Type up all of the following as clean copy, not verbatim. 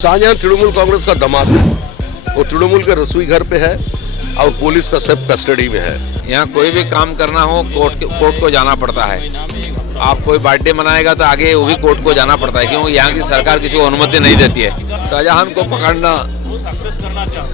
शाहजहां तृणमूल कांग्रेस का दामाद है। वो तृणमूल के रसोई घर पे है और पुलिस का सब कस्टडी में है। यहाँ कोई भी काम करना हो कोर्ट को जाना पड़ता है। आप कोई बर्थडे मनाएगा तो आगे वो भी कोर्ट को जाना पड़ता है, क्योंकि यहाँ की सरकार किसी को अनुमति नहीं देती है। शाहजहां को पकड़ना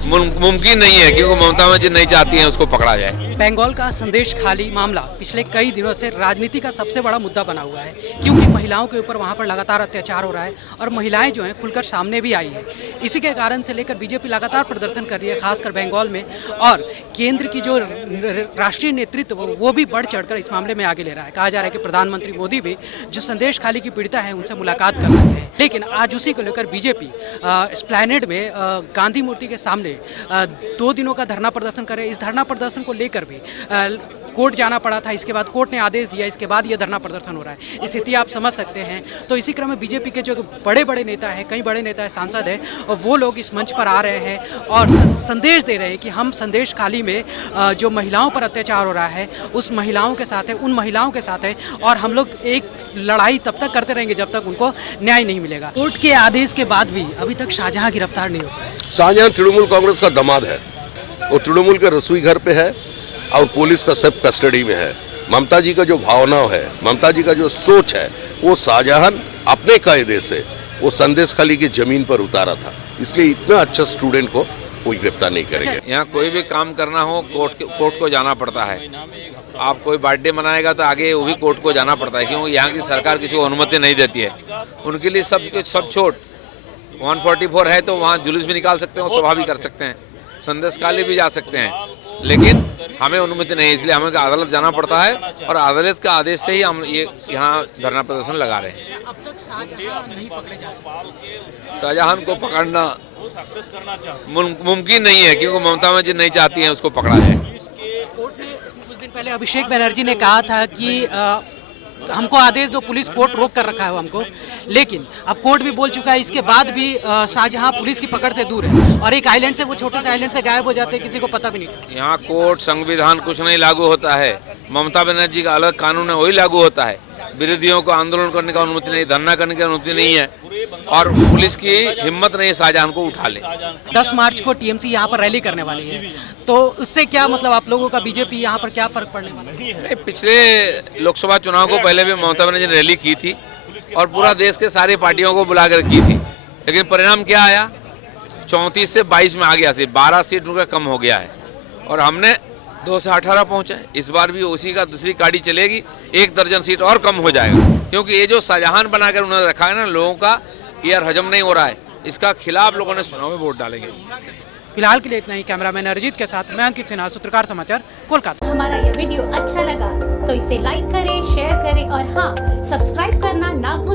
मुमकिन नहीं है, क्योंकि ममता बनर्जी नहीं चाहती है उसको पकड़ा जाए। बंगाल का संदेश खाली मामला पिछले कई दिनों से राजनीति का सबसे बड़ा मुद्दा बना हुआ है, क्योंकि महिलाओं के ऊपर वहाँ पर लगातार अत्याचार हो रहा है और महिलाएं जो हैं खुलकर सामने भी आई है। इसी के कारण से लेकर बीजेपी लगातार प्रदर्शन कर रही है, खासकर बंगाल में, और केंद्र की जो राष्ट्रीय नेतृत्व वो भी बढ़ चढ़कर इस मामले में आगे ले रहा है। कहा जा रहा है कि प्रधानमंत्री मोदी भी जो संदेश खाली की पीड़िता है उनसे मुलाकात कर रहे हैं। लेकिन आज उसी को लेकर बीजेपी एस्प्लैनेड में गांधी मूर्ति के सामने 2 दिनों का धरना प्रदर्शन करे। इस धरना प्रदर्शन को लेकर भी कोर्ट जाना पड़ा था, इसके बाद कोर्ट ने आदेश दिया, इसके बाद ये धरना प्रदर्शन हो रहा है। स्थिति आप समझ सकते हैं। तो इसी क्रम में बीजेपी के जो बड़े बड़े नेता हैं, कई बड़े नेता हैं, सांसद हैं, और वो लोग इस मंच पर आ रहे हैं और संदेश दे रहे हैं कि हम संदेश खाली में जो महिलाओं पर अत्याचार हो रहा है उस महिलाओं के साथ है, उन महिलाओं के साथ है, और हम लोग एक लड़ाई तब तक करते रहेंगे जब तक उनको न्याय नहीं मिलेगा। कोर्ट के आदेश के बाद भी अभी तक शाहजहां गिरफ्तार नहीं हो पाया। शाहजहां तृणमूल कांग्रेस का दामाद है। वो तृणमूल के रसोई घर पे है और पुलिस का सब कस्टडी में है। ममता जी का जो भावना है, ममता जी का जो सोच है, वो शाहजहां अपने कायदे से वो संदेश खाली की जमीन पर उतारा था। इसलिए इतना अच्छा स्टूडेंट को कोई गिरफ्तार नहीं करेगा। यहाँ कोई भी काम करना हो कोर्ट को जाना पड़ता है। आप कोई बर्थडे मनाएगा तो आगे वो भी कोर्ट को जाना पड़ता है, क्योंकि यहाँ की सरकार किसी को अनुमति नहीं देती है। उनके लिए सब छोड़ 144 है तो वहाँ जुलूस भी निकाल सकते हैं, सभा भी कर सकते हैं, संदेश खाली भी जा सकते हैं, लेकिन हमें अनुमति नहीं है। इसलिए हमें अदालत जाना पड़ता है और अदालत का आदेश से ही हम ये यहाँ धरना प्रदर्शन लगा रहे हैं। अब तक शाहजहां नहीं पकड़े जा सकते। शाहजहां को पकड़ना मुमकिन नहीं है, क्योंकि ममता बनर्जी नहीं चाहती है उसको पकड़ा जाए। कोर्ट ने कुछ दिन पहले अभिषेक बनर्जी ने कहा था कि हमको आदेश दो, पुलिस कोर्ट रोक कर रखा है हमको, लेकिन अब कोर्ट भी बोल चुका है। इसके बाद भी शाहजहां पुलिस की पकड़ से दूर है और एक आइलैंड से, वो छोटे से आइलैंड से गायब हो जाते हैं, किसी को पता भी नहीं। यहाँ कोर्ट संविधान कुछ नहीं लागू होता है। ममता बनर्जी का अलग कानून है, वही लागू होता है। विरोधियों को आंदोलन करने का अनुमति नहीं, धरना करने की अनुमति नहीं है, और पुलिस की हिम्मत नहीं है शाहजहां को उठा ले। 10 मार्च को टीएमसी यहाँ पर रैली करने वाली है, तो उससे क्या मतलब आप लोगों का बीजेपी यहाँ पर क्या फर्क पड़ने वाला है? नहीं, पिछले लोकसभा चुनाव को पहले भी ममता बनर्जी ने रैली की थी और पूरा देश के सारी पार्टियों को बुलाकर की थी, लेकिन परिणाम क्या आया? 34 से 22 में आ गया, सिर्फ 12 सीट उनका कम हो गया है, और हमने 2 से 18 पहुंचा है। इस बार भी उसी का दूसरी गाड़ी चलेगी, 1 दर्जन सीट और कम हो जाएगा, क्योंकि ये जो शाहजहां बनाकर उन्होंने रखा है ना, लोगों का यार हजम नहीं हो रहा है। इसका खिलाफ लोगों ने चुनाव में वोट डालेंगे। फिलहाल के लिए इतना ही। कैमरामैन अरिजीत के साथ मैं अंकित सिन्हा, सूत्रकार समाचार, कोलकाता। हमारा यह वीडियो अच्छा लगा तो इसे लाइक करें, शेयर करें और हाँ, सब्सक्राइब करना ना भूलें।